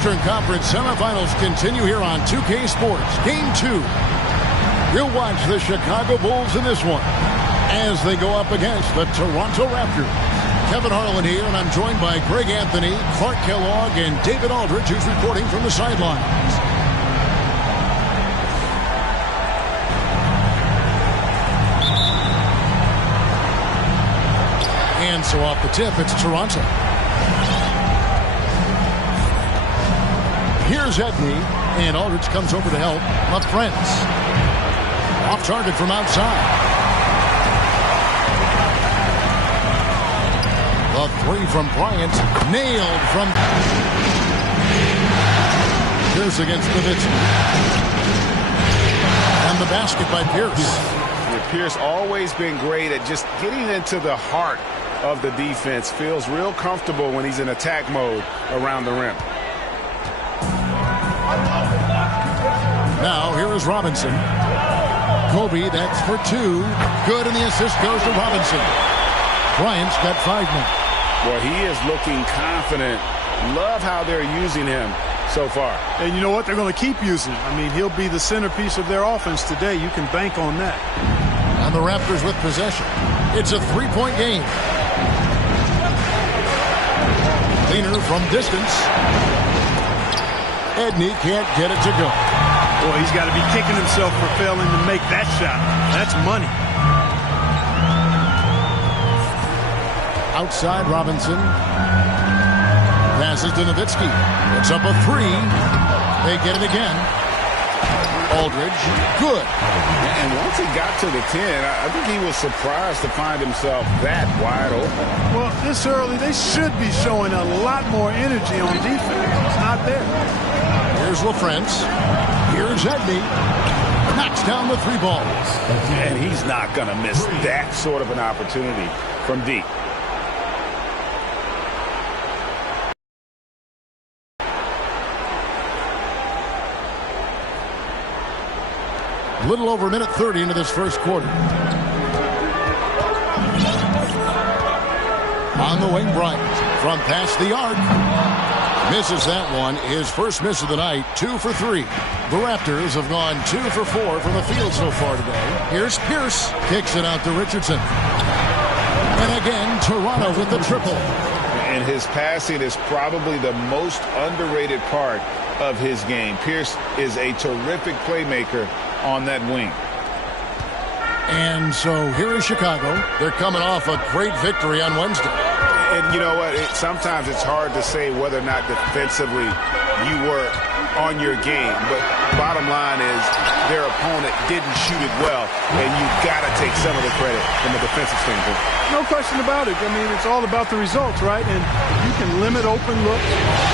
Eastern Conference semifinals continue here on 2K Sports. Game 2. We'll watch the Chicago Bulls in this one as they go up against the Toronto Raptors. Kevin Harlan here, and I'm joined by Greg Anthony, Clark Kellogg, and David Aldridge, who's reporting from the sidelines. And so off the tip, it's Toronto. Here's Edney, and Aldridge comes over to help. LaFrance. Off target from outside. The three from Bryant. Nailed from... Pierce against Nowitzki. And the basket by Pierce. Yeah, Pierce always been great at just getting into the heart of the defense. Feels real comfortable when he's in attack mode around the rim. Now, here is Robinson. Kobe, that's for two. Good, and the assist goes to Robinson. Bryant's got 5 now. Well, he is looking confident. Love how they're using him so far. And you know what? They're going to keep using him. I mean, he'll be the centerpiece of their offense today. You can bank on that. And the Raptors with possession. It's a 3-point game. Leaner from distance. Edney can't get it to go. Boy, he's got to be kicking himself for failing to make that shot. That's money. Outside Robinson. Passes to Nowitzki. It's up a 3. They get it again. Aldridge, good. And once he got to the 10, I think he was surprised to find himself that wide open. Well, this early, they should be showing a lot more energy on defense. It's not there. Here's LaFrance. Here's Edney. Knocks down the 3 balls. And he's not going to miss that sort of an opportunity from deep. A little over a minute 30 into this first quarter. On the wing, Bryant. From past the arc. Misses that one. His first miss of the night. 2 for 3. The Raptors have gone 2 for 4 from the field so far today. Here's Pierce. Kicks it out to Richardson. And again, Toronto with the triple. And his passing is probably the most underrated part of his game. Pierce is a terrific playmaker on that wing. And so here is Chicago. They're coming off a great victory on Wednesday. And you know what? Sometimes it's hard to say whether or not defensively you were on your game. But bottom line is their opponent didn't shoot it well. And you've got to take some of the credit from a defensive standpoint. No question about it. I mean, it's all about the results, right? And you can limit open looks.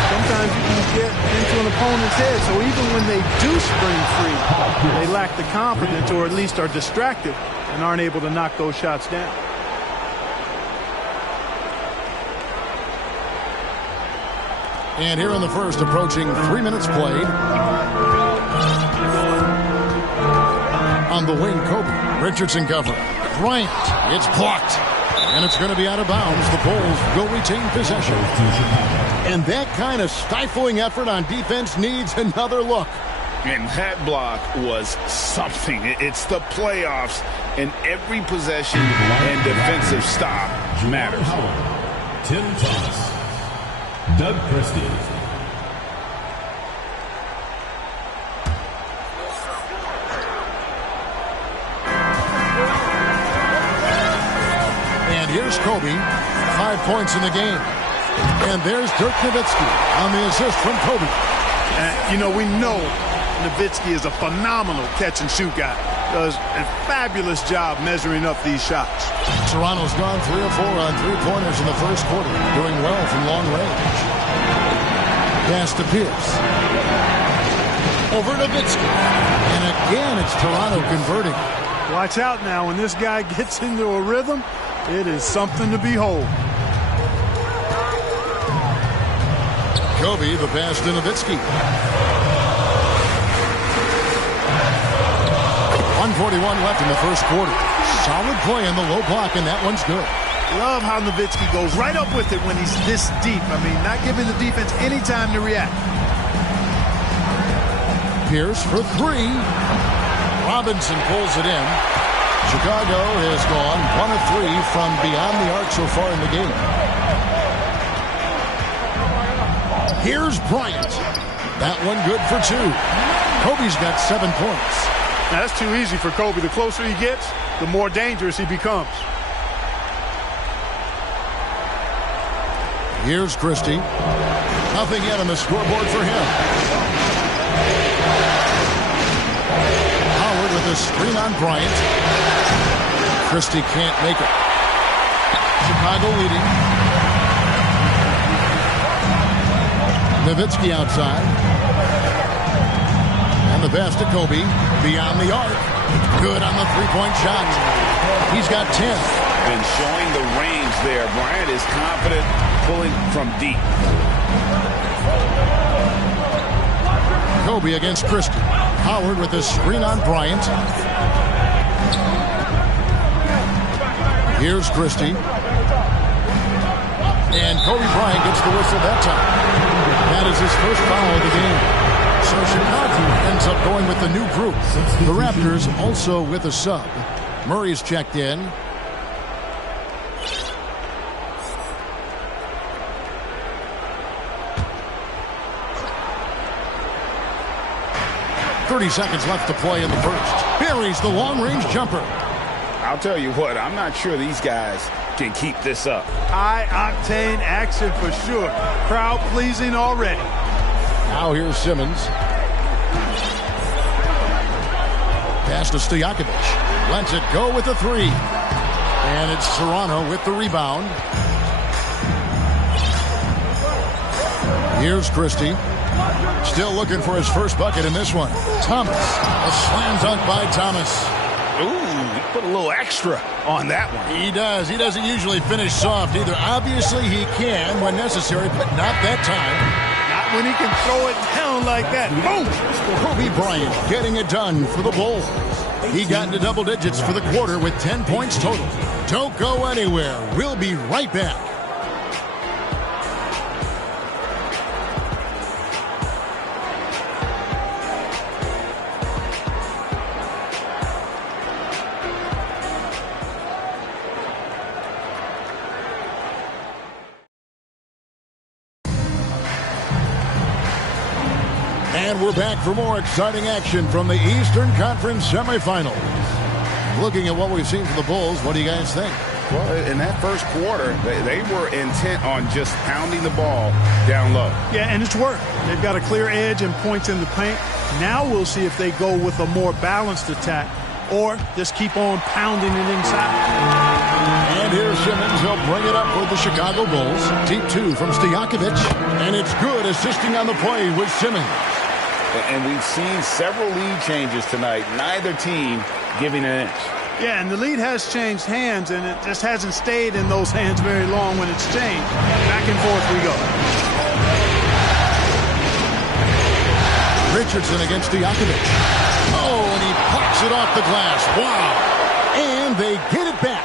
Sometimes you can get into an opponent's head. So even when they do spring free, they lack the confidence or at least are distracted and aren't able to knock those shots down. And here in the first, approaching 3 minutes played. On the wing, Kobe. Richardson cover. Bryant. It's blocked. And it's going to be out of bounds. The Bulls will retain possession. And that kind of stifling effort on defense needs another look. And that block was something. It's the playoffs, and every possession and defensive stop matters. Tim Thomas. Doug Christie. And here's Kobe. 5 points in the game. And there's Dirk Nowitzki on the assist from Kobe. You know, we know Nowitzki is a phenomenal catch-and-shoot guy. Does a fabulous job measuring up these shots. Toronto's gone 3 of 4 on 3-pointers in the first quarter, doing well from long range. Pass to Pierce. Over to Nowitzki. And again, it's Toronto converting. Watch out now. When this guy gets into a rhythm, it is something to behold. Kobe, the pass to Nowitzki. 1:41 left in the first quarter. Solid play in the low block, and that one's good. Love how Nowitzki goes right up with it when he's this deep. I mean, not giving the defense any time to react. Pierce for three. Robinson pulls it in. Chicago has gone 1 of 3 from beyond the arc so far in the game. Here's Bryant. That one good for 2. Kobe's got 7 points. Now, that's too easy for Kobe. The closer he gets, the more dangerous he becomes. Here's Christie. Nothing yet on the scoreboard for him. Howard with a screen on Bryant. Christie can't make it. Chicago leading. Nowitzki outside. And the pass to Kobe. Beyond the arc. Good on the three-point shot. He's got 10. And showing the range there. Bryant is confident pulling from deep. Kobe against Christie. Howard with a screen on Bryant. Here's Christie. And Kobe Bryant gets the whistle that time. That is his first foul of the game. So Chicago ends up going with the new group. The Raptors also with a sub. Murray's checked in. .30 seconds left to play in the first. Buries the long-range jumper. I'll tell you what, I'm not sure these guys can keep this up. High-octane action for sure. Crowd-pleasing already. Now here's Simmons. Pass to Stojakovic. Lets it go with a 3. And it's Serrano with the rebound. Here's Christie. Still looking for his first bucket in this one. Thomas. A slam dunk by Thomas. Ooh, he put a little extra on that one. He does. He doesn't usually finish soft either. Obviously, he can when necessary, but not that time. Not when he can throw it down like that. Boom! Kobe Bryant getting it done for the Bulls. He got into double digits for the quarter with 10 points total. Don't go anywhere. We'll be right back. And we're back for more exciting action from the Eastern Conference semifinals. Looking at what we've seen from the Bulls, what do you guys think? Well, in that first quarter, they were intent on just pounding the ball down low. Yeah, and it's worked. They've got a clear edge and points in the paint. Now we'll see if they go with a more balanced attack or just keep on pounding it inside. And here's Simmons. He'll bring it up for the Chicago Bulls. Deep 2 from Stojakovic. And it's good assisting on the play with Simmons. And we've seen several lead changes tonight. Neither team giving an inch. Yeah, and the lead has changed hands, and it just hasn't stayed in those hands very long when it's changed. Back and forth we go. Richardson against Stojakovic. Oh, and he pops it off the glass. Wow. And they get it back.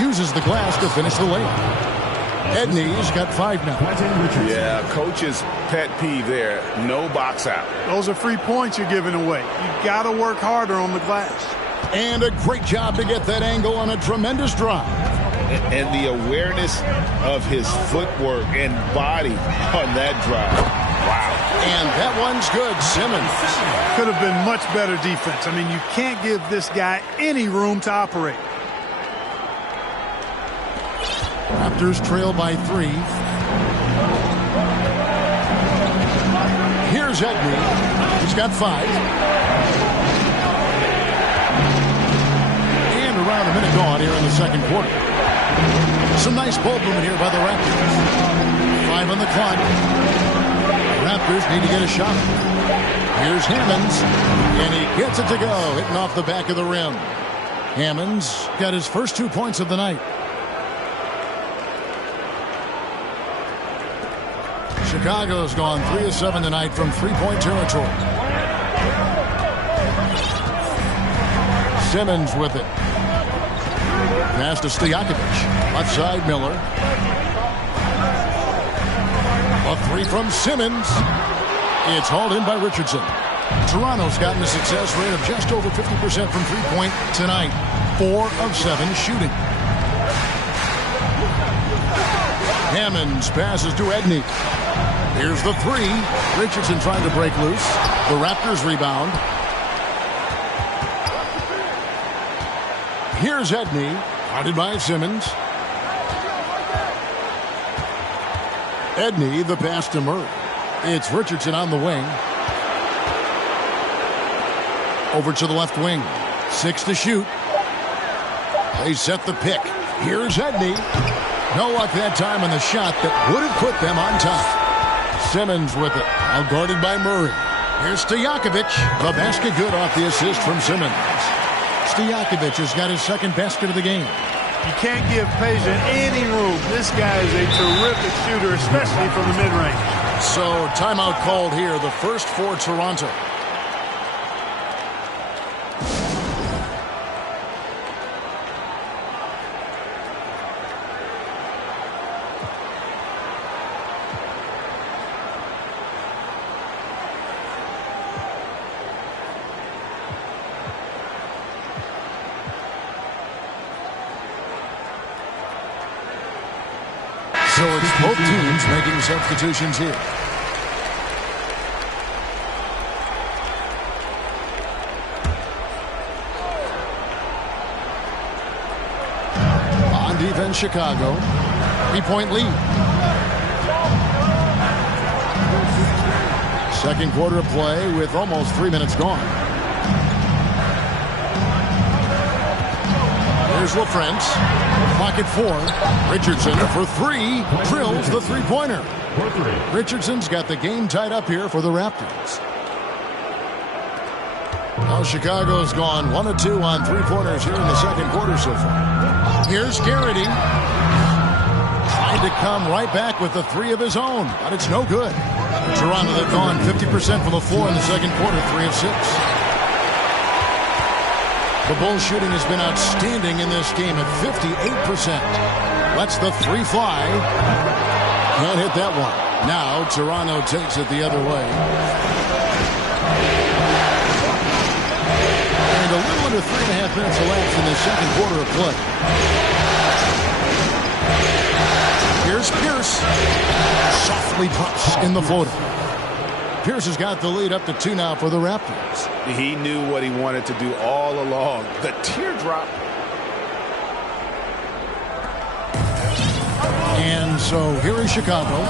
Uses the glass to finish the layup. Edney's got 5 now. Yeah, coach's pet peeve there. No box out. Those are free points you're giving away. You've got to work harder on the glass. And a great job to get that angle on a tremendous drive. And the awareness of his footwork and body on that drive. Wow. And that one's good. Simmons. Could have been much better defense. I mean, you can't give this guy any room to operate. Raptors trail by 3. Here's Edney. He's got 5. And around a minute gone here in the second quarter. Some nice ball movement here by the Raptors. 5 on the clock. Raptors need to get a shot. Here's Hammonds. And he gets it to go. Hitting off the back of the rim. Hammonds got his first 2 points of the night. Chicago's gone 3 of 7 tonight from three-point territory. Simmons with it. Pass to Stojakovic. Left side, Miller. A three from Simmons. It's hauled in by Richardson. Toronto's gotten a success rate of just over 50% from three-point tonight. 4 of 7 shooting. Hammonds passes to Edney. Here's the three. Richardson trying to break loose. The Raptors rebound. Here's Edney. Guarded by Simmons. Edney, the pass to Murray. It's Richardson on the wing. Over to the left wing. 6 to shoot. They set the pick. Here's Edney. No luck that time on the shot that would have put them on top. Simmons with it. Now guarded by Murray. Here's Stojakovic. The basket good off the assist from Simmons. Stojakovic has got his second basket of the game. You can't give Peja any room. This guy is a terrific shooter, especially from the mid-range. So timeout called here. The first for Toronto. So it's both teams making substitutions here. On defense, Chicago. 3-point lead. Second quarter of play with almost 3 minutes gone. Here's LaFrance. Pocket 4. Richardson for 3. Drills the three-pointer. Richardson's got the game tied up here for the Raptors. Now Chicago's gone 1 of 2 on three-pointers here in the second quarter so far. Here's Garrity. Trying to come right back with the 3 of his own, but it's no good. Toronto, they've gone 50% from the floor in the second quarter, 3 of 6. The Bulls shooting has been outstanding in this game at 58%. Lets the 3 fly. Can't hit that one. Now Toronto takes it the other way. And a little under 3.5 minutes elapsed in the second quarter of play. Here's Pierce. Softly puts in the floater. Pierce has got the lead up to 2 now for the Raptors. He knew what he wanted to do all along. The teardrop. And so here is Chicago.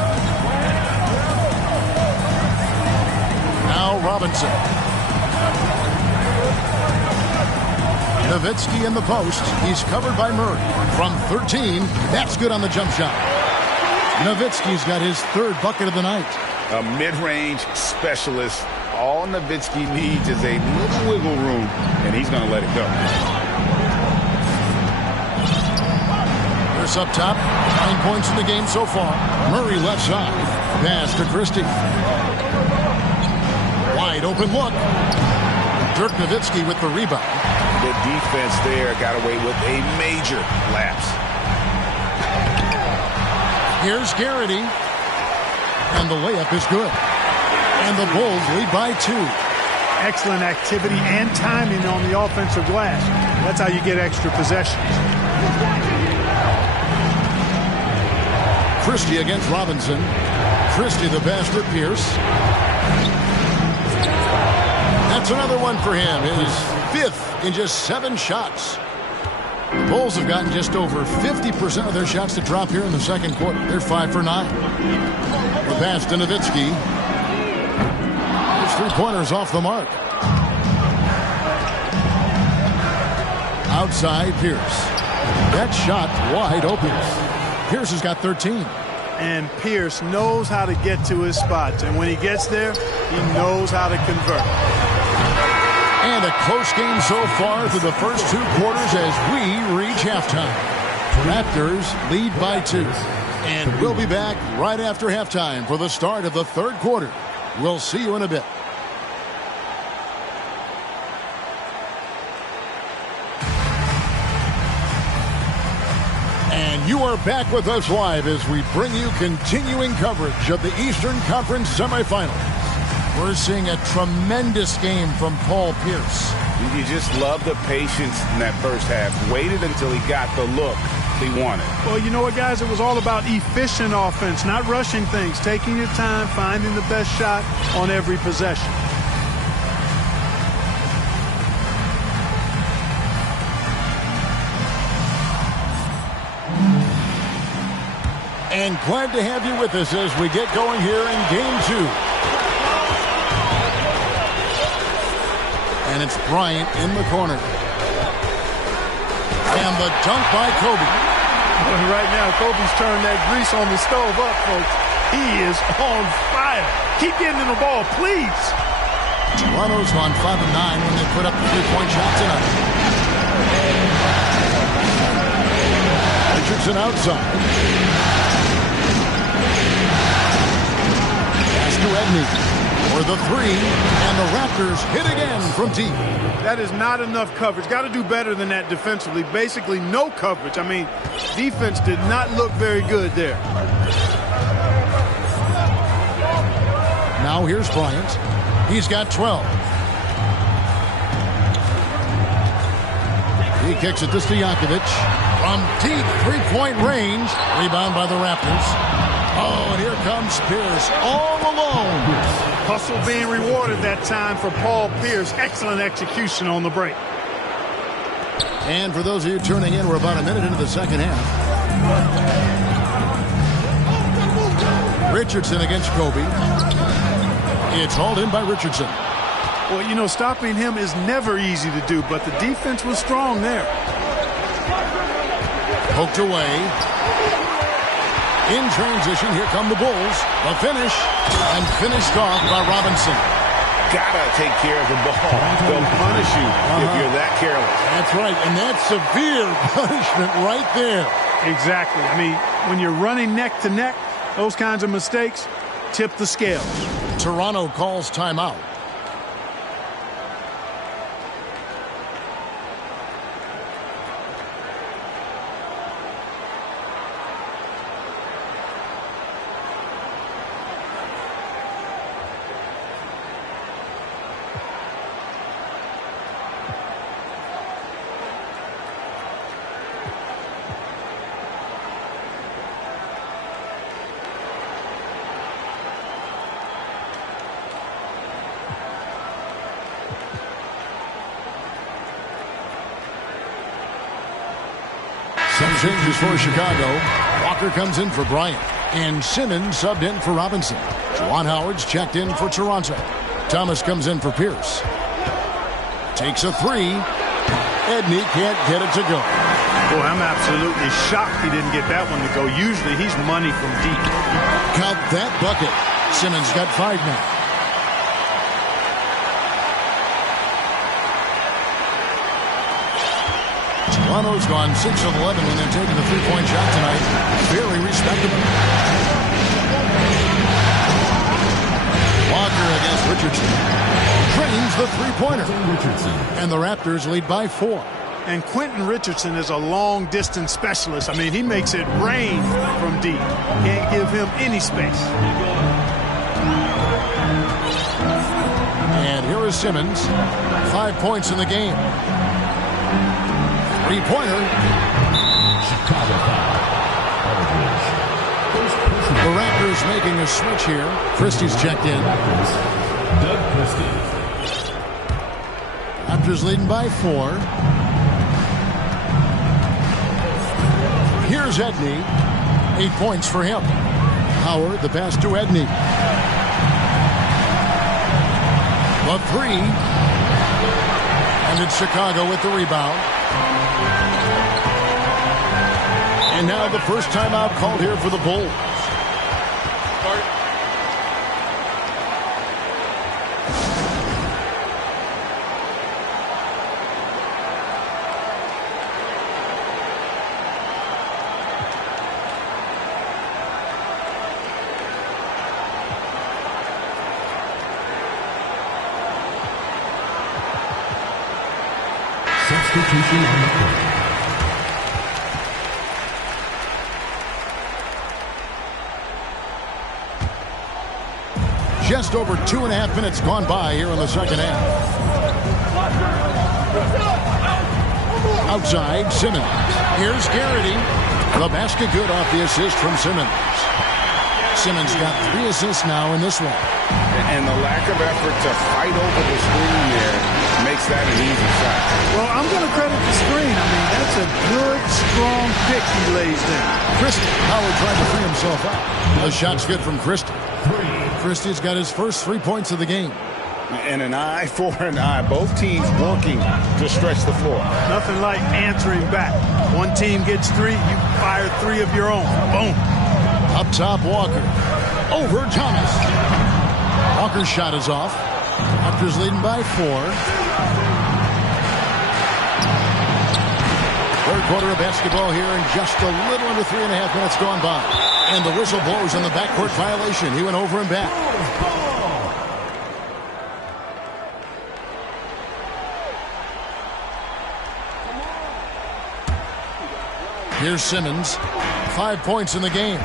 Now Robinson. Nowitzki in the post. He's covered by Murray. From 13, that's good on the jump shot. Nowitzki's got his 3rd bucket of the night. A mid-range specialist. All Nowitzki needs is a little wiggle room, and he's going to let it go. Pierce up top. 9 points in the game so far. Murray left side. Pass to Christie. Wide open look. Dirk Nowitzki with the rebound. The defense there got away with a major lapse. Here's Garrity. And the layup is good. And the Bulls lead by 2. Excellent activity and timing on the offensive glass. That's how you get extra possessions. Christie against Robinson. Christie the pass for Pierce. That's another one for him. His 5th in just 7 shots. The Bulls have gotten just over 50% of their shots to drop here in the second quarter. They're 5 for 9. The pass to Nowitzki. His 3-pointers off the mark. Outside Pierce. That shot wide open. Pierce has got 13. And Pierce knows how to get to his spots. And when he gets there, he knows how to convert. And a close game so far through the first 2 quarters as we reach halftime. Raptors lead by 2. And we'll be back right after halftime for the start of the 3rd quarter. We'll see you in a bit. And you are back with us live as we bring you continuing coverage of the Eastern Conference semifinals. We're seeing a tremendous game from Paul Pierce. You just love the patience in that first half. Waited until he got the look he wanted. Well, you know what, guys? It was all about efficient offense, not rushing things, taking your time, finding the best shot on every possession. And glad to have you with us as we get going here in Game 2. And it's Bryant in the corner. And the dunk by Kobe. Right now, Kobe's turned that grease on the stove up, folks. He is on fire. Keep getting in the ball, please. Toronto's gone 5 of 9 when they put up the three-point shot tonight. Richardson outside. To Edney for the three, and the Raptors hit again from deep. That is not enough coverage. Got to do better than that defensively. Basically, no coverage. I mean, defense did not look very good there. Now here's Bryant. He's got 12. He kicks it to Stojakovic from deep three-point range. Rebound by the Raptors. Oh, and here comes Pierce all alone. Hustle being rewarded that time for Paul Pierce. Excellent execution on the break. And for those of you tuning in, we're about a minute into the second half. Richardson against Kobe. It's hauled in by Richardson. Well, you know, stopping him is never easy to do, but the defense was strong there. Poked away. In transition, here come the Bulls. The finish, and finished off by Robinson. Gotta take care of the ball. They'll punish you if you're that careless. That's right, and that's severe punishment right there. Exactly. I mean, when you're running neck to neck, those kinds of mistakes tip the scales. Toronto calls timeout. Some changes for Chicago. Walker comes in for Bryant. And Simmons subbed in for Robinson. Juwan Howard's checked in for Toronto. Thomas comes in for Pierce. Takes a three. Edney can't get it to go. Boy, I'm absolutely shocked he didn't get that one to go. Usually he's money from deep. Count that bucket. Simmons got 5 now. Toronto's gone 6 of 11 when they're taking the three-point shot tonight. Very respectable. Walker against Richardson. Drains the three-pointer. And the Raptors lead by 4. And Quentin Richardson is a long-distance specialist. I mean, he makes it rain from deep. Can't give him any space. And here is Simmons. 5 points in the game. Three-pointer. The Raptors making a switch here. Christie's checked in. Doug Christie. Raptors leading by 4. Here's Edney. 8 points for him. Howard, the pass to Edney. The three. And it's Chicago with the rebound. And now the first timeout called here for the Bulls. Substitution on the court. Just over 2.5 minutes gone by here in the second half. Outside, Simmons. Here's Garrity. The basket good off the assist from Simmons. Simmons got 3 assists now in this one. And the lack of effort to fight over the screen there makes that an easy shot. Well, I'm going to credit the screen. I mean, that's a good, strong pick he lays down. Christie, Howard trying to free himself out. The shot's good from Christie. Christie's got his first 3 points of the game. And an eye for an eye. Both teams working to stretch the floor. Nothing like answering back. One team gets 3, you fire 3 of your own. Boom. Up top, Walker. Over Thomas. Walker's shot is off. Raptors leading by 4. Third quarter of basketball here, and just a little under 3.5 minutes gone by. And the whistle blows on the backcourt violation. He went over and back. Here's Simmons. 5 points in the game.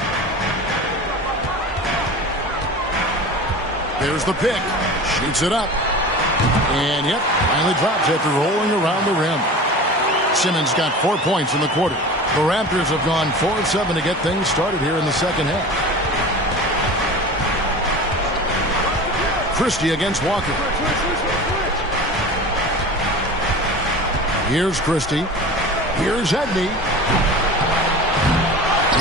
There's the pick. Shoots it up. And, yep, finally drops after rolling around the rim. Simmons got 4 points in the quarter. The Raptors have gone 4 of 7 to get things started here in the second half. Christie against Walker. Here's Christie. Here's Edney.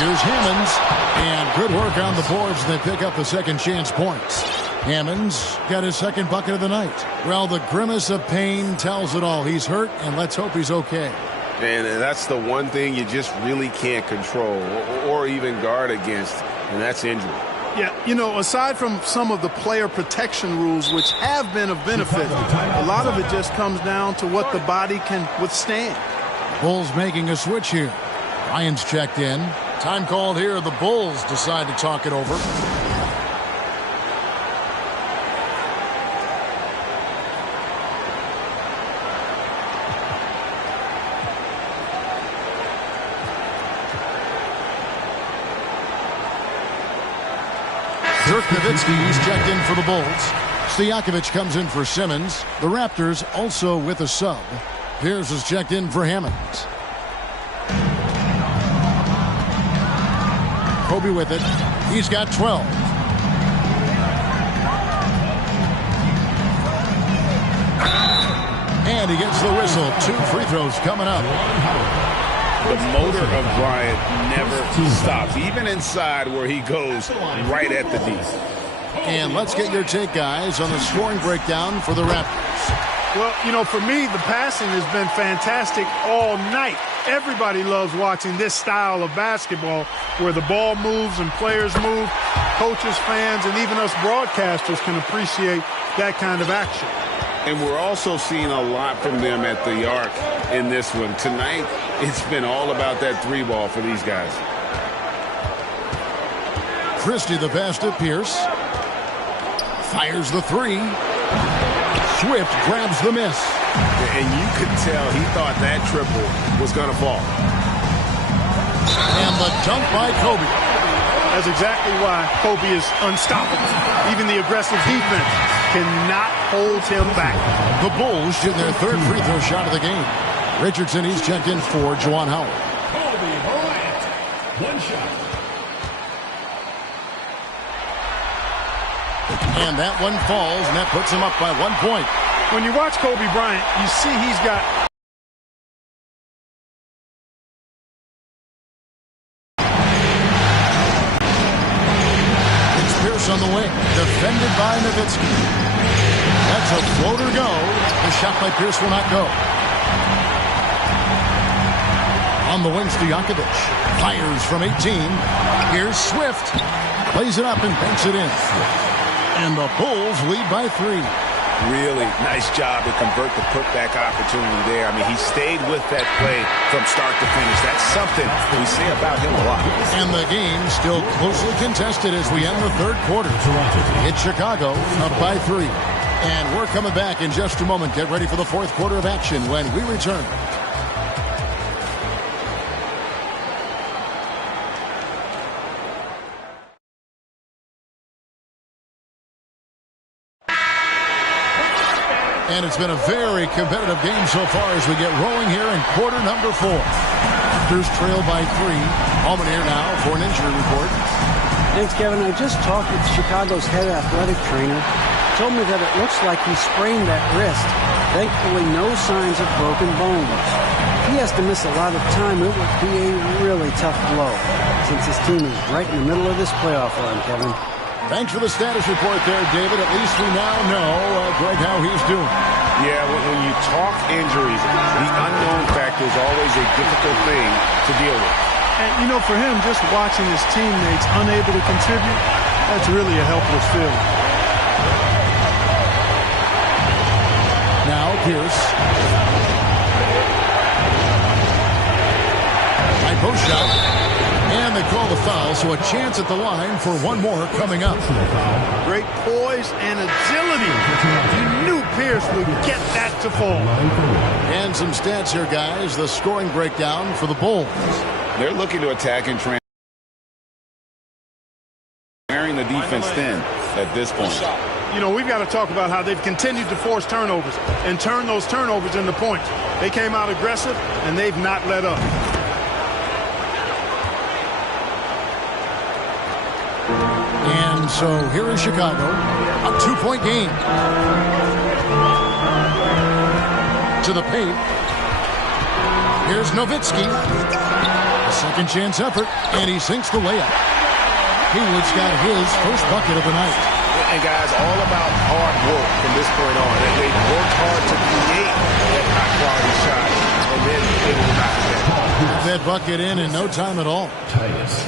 Here's Hammonds. And good work on the boards. They pick up the second chance points. Hammonds got his second bucket of the night. Well, the grimace of pain tells it all. He's hurt, and let's hope he's okay. And that's the one thing you just really can't control or even guard against, and that's injury. Yeah, you know, aside from some of the player protection rules, which have been of benefit, a lot of it just comes down to what the body can withstand. Bulls making a switch here. Ryan's checked in. Time called here. The Bulls decide to talk it over. Dirk Nowitzki, he's checked in for the Bulls. Stojakovic comes in for Simmons. The Raptors also with a sub. Pierce is checked in for Hammonds. Kobe with it. He's got 12. And he gets the whistle. 2 free throws coming up. The motor of Bryant never stops, even inside where he goes right at the D. And let's get your take, guys, on the scoring breakdown for the Raptors. Well, you know, for me, the passing has been fantastic all night. Everybody loves watching this style of basketball where the ball moves and players move. Coaches, fans, and even us broadcasters can appreciate that kind of action. And we're also seeing a lot from them at the arc in this one. Tonight, it's been all about that 3-ball for these guys. Christie the pass to Pierce. Fires the 3. Swift grabs the miss. And you could tell he thought that triple was going to fall. And the dunk by Kobe. That's exactly why Kobe is unstoppable. Even the aggressive defense cannot hold him back. The Bulls shooting their 3rd free throw shot of the game. Richardson, he's checked in for Juwan Howard. Kobe Bryant, 1 shot. And that one falls, and that puts him up by 1 point. When you watch Kobe Bryant, you see he's got It's Pierce on the wing, defended by Nowitzki. That's a floater go. The shot by Pierce will not go. On the wing, Stojakovic fires from 18. Here's Swift. Plays it up and banks it in. And the Bulls lead by 3. Really nice job to convert the putback opportunity there. I mean, he stayed with that play from start to finish. That's something we say about him a lot. And the game still closely contested as we end the 3rd quarter. It's Chicago up by 3. And we're coming back in just a moment. Get ready for the 4th quarter of action when we return. And it's been a very competitive game so far as we get rolling here in quarter number 4. Raptors trail by 3. Allman here now for an injury report. Thanks, Kevin. I just talked with Chicago's head athletic trainer. Told me that it looks like he sprained that wrist. Thankfully, no signs of broken bones. If he has to miss a lot of time, it would be a really tough blow, since his team is right in the middle of this playoff run, Kevin. Thanks for the status report there, David. At least we now know, Greg, how he's doing. Yeah, when you talk injuries, the unknown factor is always a difficult thing to deal with. And, you know, for him, just watching his teammates unable to contribute, that's really a helpless feeling. Now, Pierce. High post shot. And they call the foul, so a chance at the line for one more coming up. Great poise and agility. You knew Pierce would get that to fall. And some stats here, guys. The scoring breakdown for the Bulls. They're looking to attack and train, wearing the defense thin at this point. You know, we've got to talk about how they've continued to force turnovers and turn those turnovers into points. They came out aggressive, and they've not let up. And so here is Chicago, a 2-point game. To the paint. Here's Nowitzki. A second chance effort, and he sinks the layup. Haywood's got his first bucket of the night. And guys, all about hard work from this point on. And they worked hard to create that high-quality shot, and then they will knock it down. That bucket in no time at all.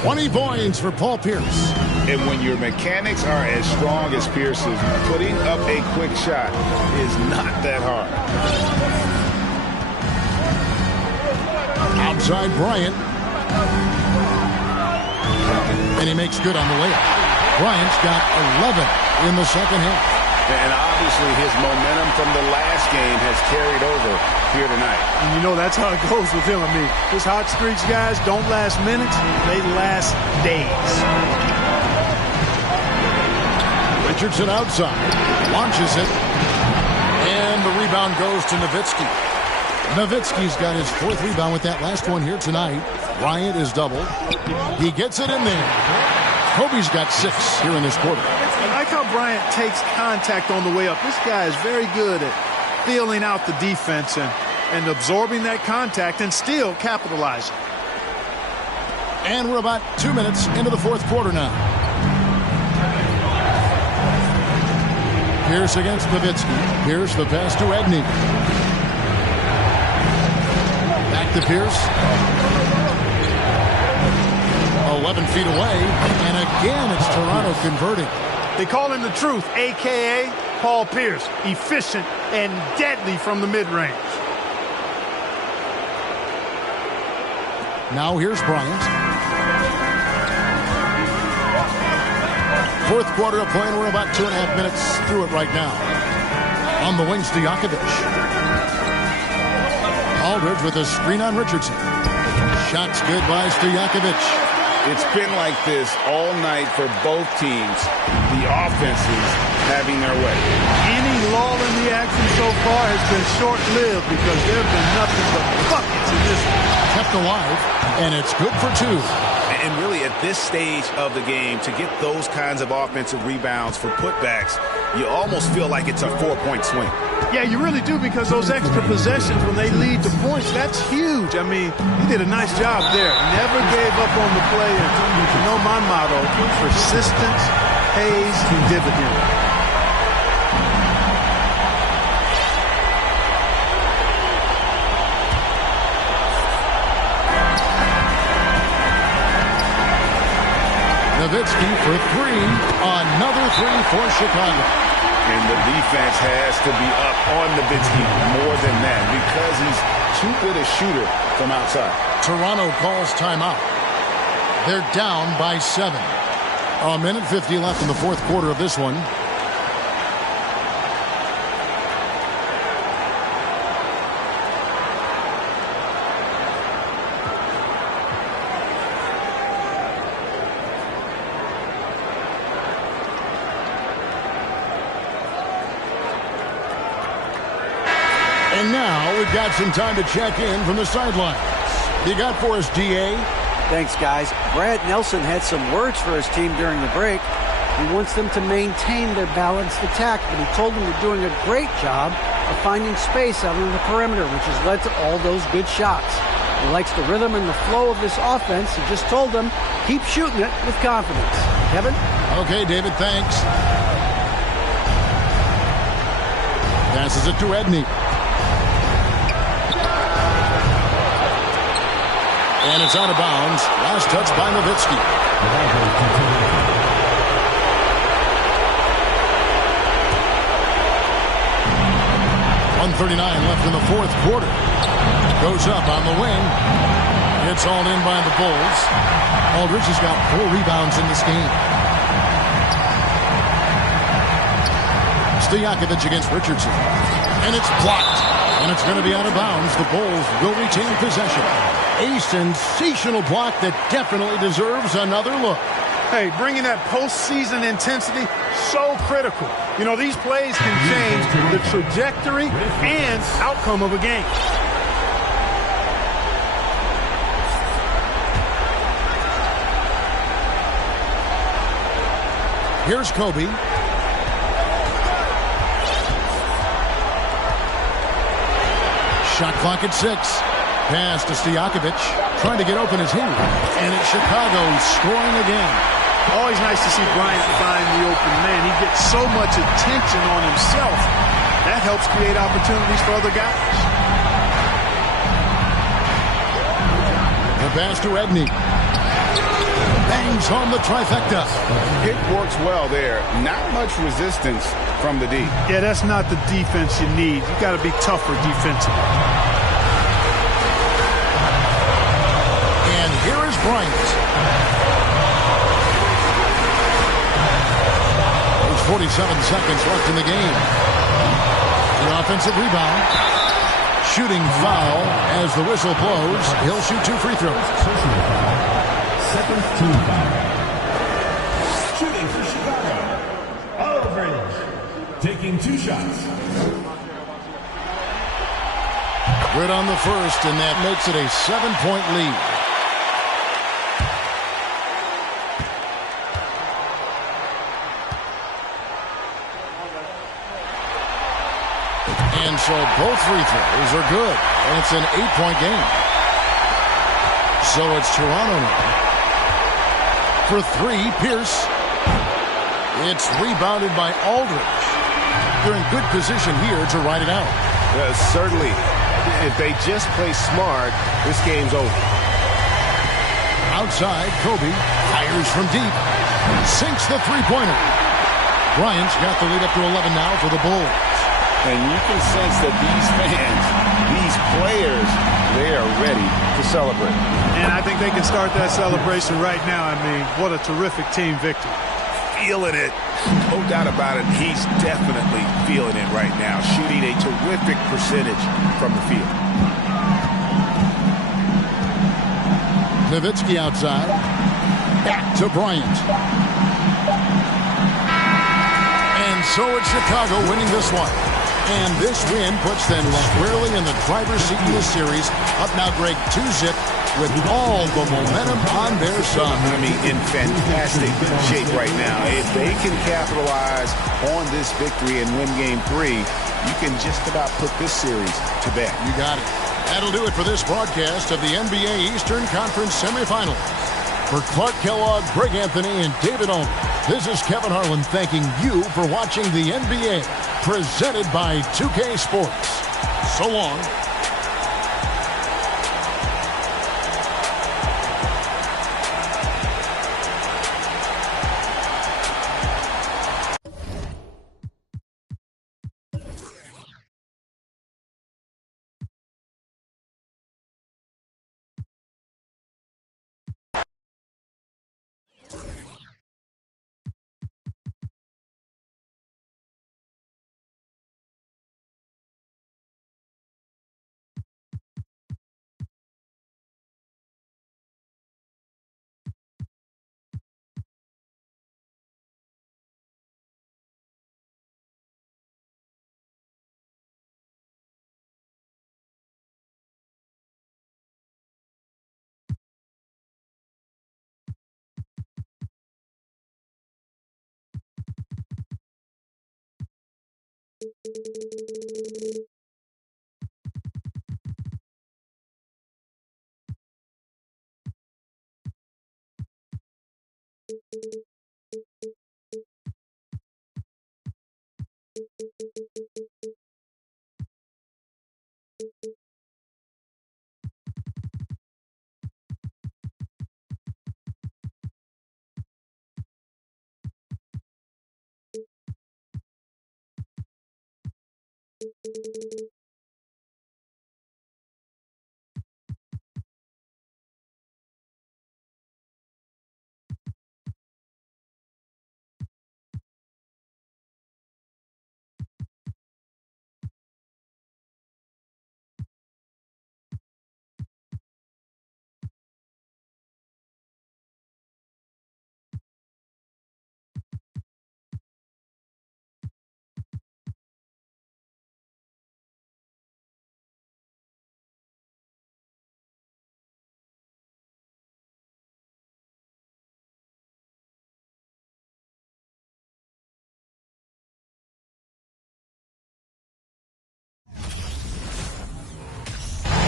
20 points for Paul Pierce. And when your mechanics are as strong as Pierce's, putting up a quick shot is not that hard. Outside Bryant. And he makes good on the layup. Bryant's got 11 in the second half. And obviously his momentum from the last game has carried over here tonight. And you know, that's how it goes with him. I mean, his hot streaks, guys, don't last minutes. They last days. Richardson outside. Launches it. And the rebound goes to Nowitzki. Nowitzki's got his 4th rebound with that last one here tonight. Bryant is doubled. He gets it in there. Kobe's got 6 here in this quarter. I like how Bryant takes contact on the way up. This guy is very good at feeling out the defense and absorbing that contact and still capitalizing. And we're about 2 minutes into the 4th quarter now. Pierce against Nowitzki. Pierce the pass to Edney. Back to Pierce. 11 feet away. And again, it's Toronto converting. They call him the truth, a.k.a. Paul Pierce. Efficient and deadly from the mid-range. Now here's Bryant. 4th quarter of play, and we're about 2.5 minutes through it right now. On the wings, Stojakovic. Aldridge with a screen on Richardson. Shots good by Stojakovic. It's been like this all night for both teams. The offenses having their way. Any lull in the action so far has been short-lived because there have been nothing but buckets in this one. Kept alive, and it's good for 2. And really, at this stage of the game, to get those kinds of offensive rebounds for putbacks, you almost feel like it's a 4-point swing. Yeah, you really do, because those extra possessions, when they lead to points, that's huge. I mean, he did a nice job there. Never gave up on the play. And you know my motto, persistence pays dividends. Nowitzki for 3. Another 3 for Chicago. And the defense has to be up on Nowitzki more than that because he's too good a shooter from outside. Toronto calls timeout. They're down by 7. 1:50 left in the 4th quarter of this one. And now we've got some time to check in from the sidelines. You got for us, DA? Thanks, guys. Brad Nelson had some words for his team during the break. He wants them to maintain their balanced attack, but he told them they're doing a great job of finding space out on the perimeter, which has led to all those good shots. He likes the rhythm and the flow of this offense. He just told them, keep shooting it with confidence. Kevin? Okay, David, thanks. Passes it to Edney. And it's out of bounds. Last touch by Nowitzki. 1:39 left in the fourth quarter. Goes up on the wing. It's all in by the Bulls. Aldridge has got 4 rebounds in this game. Stojakovic against Richardson. And it's blocked. And it's going to be out of bounds. The Bulls will retain possession. A sensational block that definitely deserves another look. Hey, bringing that postseason intensity, so critical. You know, these plays can change the trajectory and outcome of a game. Here's Kobe. Shot clock at 6. Pass to Stojakovic. Trying to get open is Henry. And it's Chicago scoring again. Always nice to see Bryant find the open man. He gets so much attention on himself. That helps create opportunities for other guys. The pass to Edney. Bangs home the trifecta. It works well there. Not much resistance from the D. Yeah, that's not the defense you need. You got to be tougher defensively. And here is Bryant. There's 47 seconds left in the game. The offensive rebound. Shooting foul as the whistle blows. He'll shoot 2 free throws. Second team foul. Shooting for Chicago. Aldridge. Taking 2 shots. Good on the first, and that makes it a 7-point lead. And so both free throws are good, and it's an 8-point game. So it's Toronto now. For 3, Pierce. It's rebounded by Aldridge. They're in good position here to ride it out. Certainly. If they just play smart, this game's over. Outside, Kobe fires from deep. Sinks the three-pointer. Bryant's got the lead up to 11 now for the Bulls. And you can sense that these fans, these players, they are ready to celebrate. And I think they can start that celebration right now. I mean, what a terrific team victory. Feeling it. No doubt about it. He's definitely feeling it right now. Shooting a terrific percentage from the field. Nowitzki outside. Back to Bryant. And so it's Chicago winning this one. And this win puts them squarely in the driver's seat in this series. Up now, Greg, 2-zip with all the momentum on their side. I mean, in fantastic shape right now. If they can capitalize on this victory and win Game 3, you can just about put this series to bed. You got it. That'll do it for this broadcast of the NBA Eastern Conference semifinals. For Clark Kellogg, Greg Anthony, and David Owen, this is Kevin Harlan thanking you for watching the NBA, presented by 2K Sports. So long.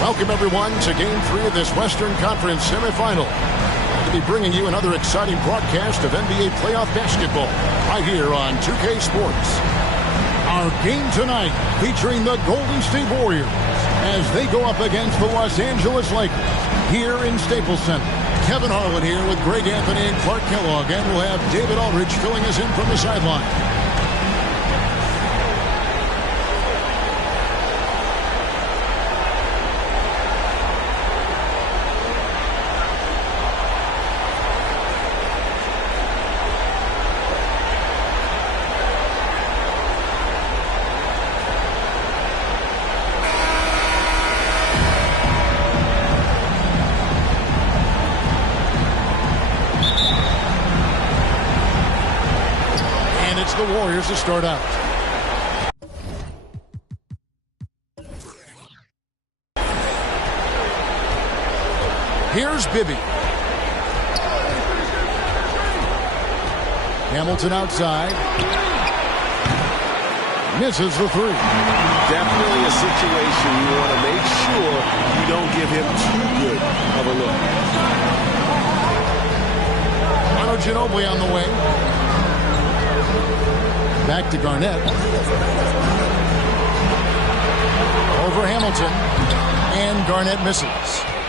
Welcome, everyone, to Game 3 of this Western Conference semifinal. We'll be bringing you another exciting broadcast of NBA playoff basketball right here on 2K Sports. Our game tonight featuring the Golden State Warriors as they go up against the Los Angeles Lakers here in Staples Center. Kevin Harlan here with Greg Anthony and Clark Kellogg, and we'll have David Aldridge filling us in from the sideline. The Warriors to start out. Here's Bibby. Hamilton outside. Misses the three. Definitely a situation you want to make sure you don't give him too good of a look. Manu Ginobili on the wing. Back to Garnett. Over Hamilton. And Garnett misses.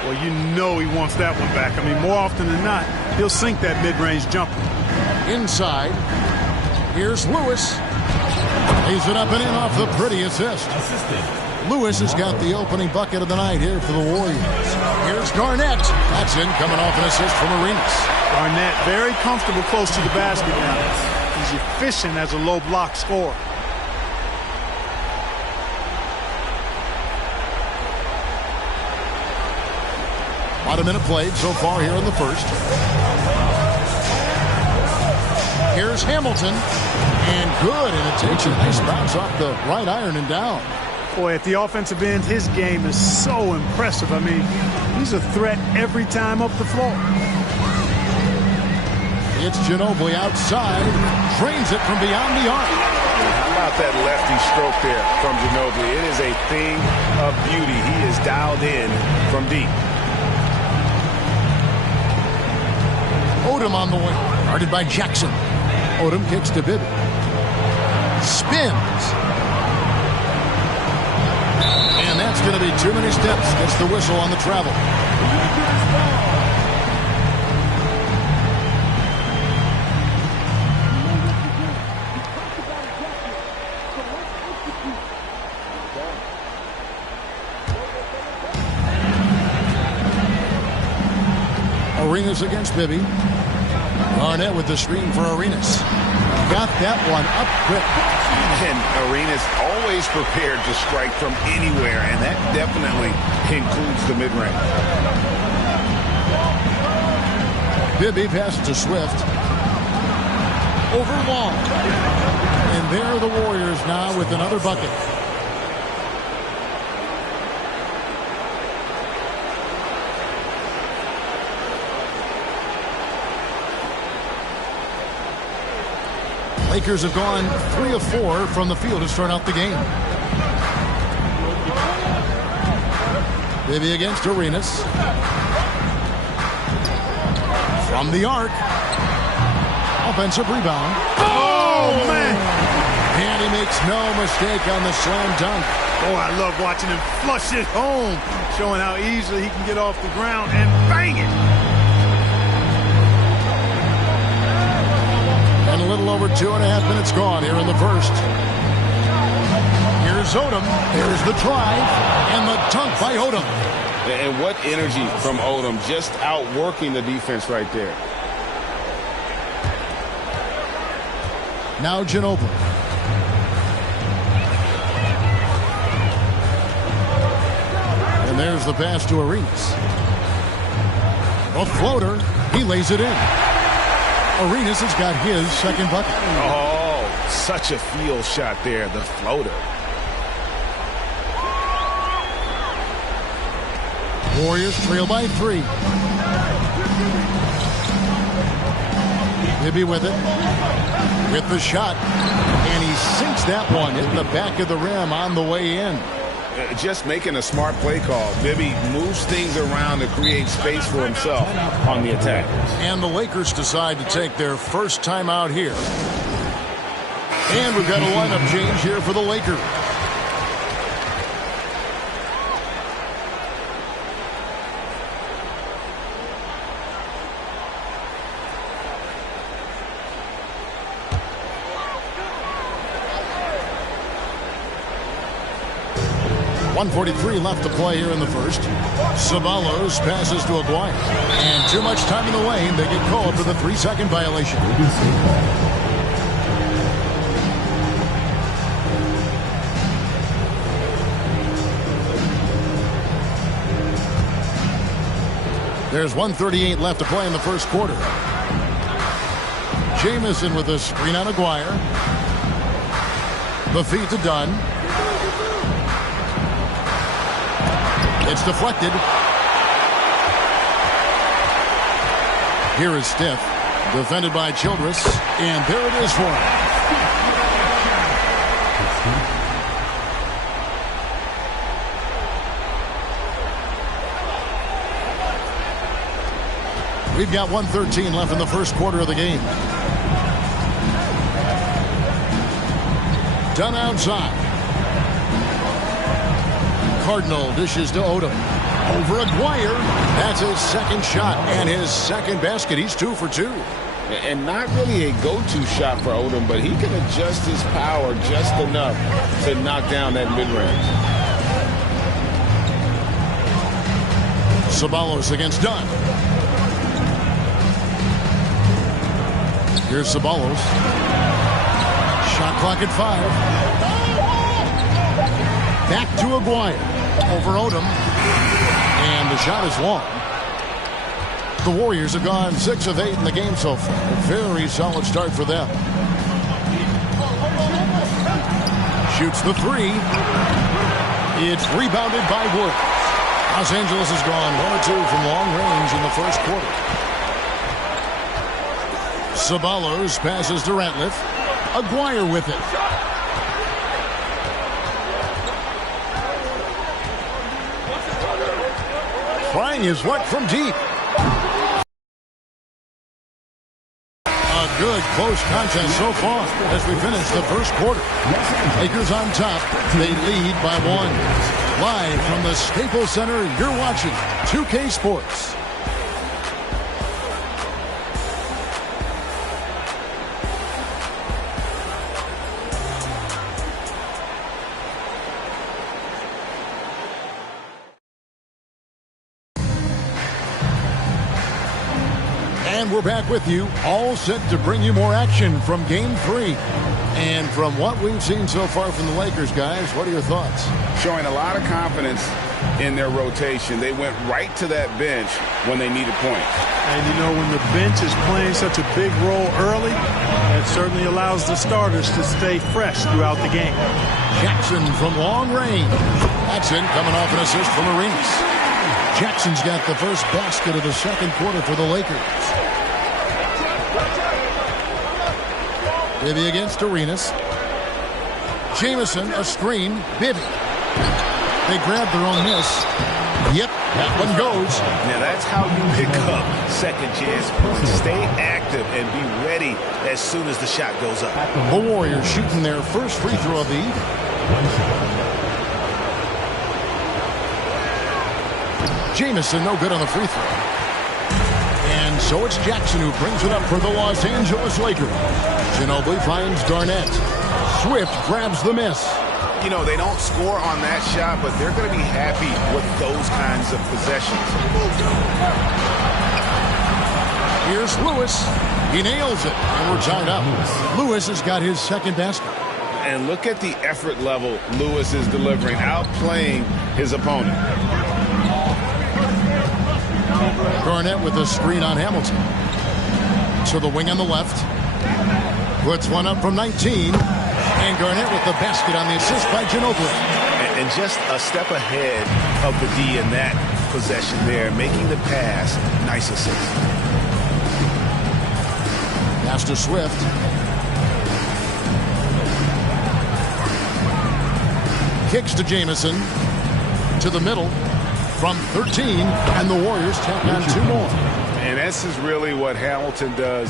Well, you know he wants that one back. I mean, more often than not, he'll sink that mid-range jumper. Inside. Here's Lewis. Lays it up and in off the pretty assist. Lewis has got the opening bucket of the night here for the Warriors. Here's Garnett. That's in, coming off an assist from Arenas. Garnett very comfortable close to the basket now. He's efficient as a low block scorer. About a minute played so far here in the first. Here's Hamilton. And good, and it takes a nice bounce off the right iron and down. Boy, at the offensive end, his game is so impressive. I mean, he's a threat every time up the floor. It's Ginobili outside. Drains it from beyond the arc. How about that lefty stroke there from Ginobili? It is a thing of beauty. He is dialed in from deep. Odom on the wing. Guarded by Jackson. Odom kicks to Bibby. Spins. And that's going to be too many steps. Gets the whistle on the travel. Arenas against Bibby. Garnett with the screen for Arenas. Got that one up quick. And Arenas always prepared to strike from anywhere, and that definitely includes the mid-range. Bibby passes to Swift. Over Long. And there are the Warriors now with another bucket. Lakers have gone 3 of 4 from the field to start out the game. Bibby against Arenas. From the arc. Offensive rebound. Oh, man. And he makes no mistake on the slam dunk. Oh, I love watching him flush it home, showing how easily he can get off the ground and bang it. And a little over 2.5 minutes gone here in the first. Here's Odom. There's the drive and the dunk by Odom. And what energy from Odom, just outworking the defense right there. Now Ginobili. And there's the pass to Arenas. A floater. He lays it in. Arenas has got his second bucket. Oh, such a field shot there, the floater. Warriors trail by 3. Bibby with it. With the shot. And he sinks that one in the back of the rim on the way in. Just making a smart play call. Bibby moves things around to create space for himself on the attack. And the Lakers decide to take their first time out here. And we've got a lineup change here for the Lakers. .143 left to play here in the first. Ceballos passes to Aguirre. And too much time in the lane. They get called for the 3-second violation. There's 1:38 left to play in the first quarter. Jamison with a screen on Aguirre. The feed to Dunn. It's deflected. Here is Stiff. Defended by Childress. And there it is for him. We've got 1:13 left in the first quarter of the game. Dunn outside. Cardinal dishes to Odom. Over Aguirre. That's his second shot and his second basket. He's 2 for 2. And not really a go-to shot for Odom, but he can adjust his power just enough to knock down that mid-range. Ceballos against Dunn. Here's Ceballos. Shot clock at 5. Back to Aguirre. Over Odom. And the shot is long. The Warriors have gone 6 of 8 in the game so far. A very solid start for them. Shoots the 3. It's rebounded by Wood. Los Angeles has gone 1 of 2 from long range in the first quarter. Ceballos passes to Ratliff. Aguirre with it. Trying his luck from deep. A good close contest so far as we finish the first quarter. Lakers on top. They lead by 1. Live from the Staples Center, you're watching 2K Sports. And we're back with you, all set to bring you more action from Game 3. And from what we've seen so far from the Lakers, guys, what are your thoughts? Showing a lot of confidence in their rotation. They went right to that bench when they needed points. And, you know, when the bench is playing such a big role early, it certainly allows the starters to stay fresh throughout the game. Jackson from long range. Jackson coming off an assist from Arenas. Jackson's got the first basket of the second quarter for the Lakers. Bibby against Arenas. Jamison, a screen. Bibby. They grab their own miss. Yep, that one goes. Now that's how you pick up second chance points. Stay active and be ready as soon as the shot goes up. The Warriors shooting their first free throw of the evening. Jamison no good on the free throw. And so it's Jackson who brings it up for the Los Angeles Lakers. Ginobili finds Garnett. Swift grabs the miss. You know, they don't score on that shot, but they're going to be happy with those kinds of possessions. Here's Lewis. He nails it, and we're tied up. Lewis has got his second basket. And look at the effort level Lewis is delivering, outplaying his opponent. Garnett with a screen on Hamilton. To the wing on the left. Puts one up from 19. And Garnett with the basket on the assist by Ginobili. And just a step ahead of the D in that possession there, making the pass. Nice assist. Pass to Swift. Kicks to Jamison. To the middle. From 13. And the Warriors tack on 2 more. And this is really what Hamilton does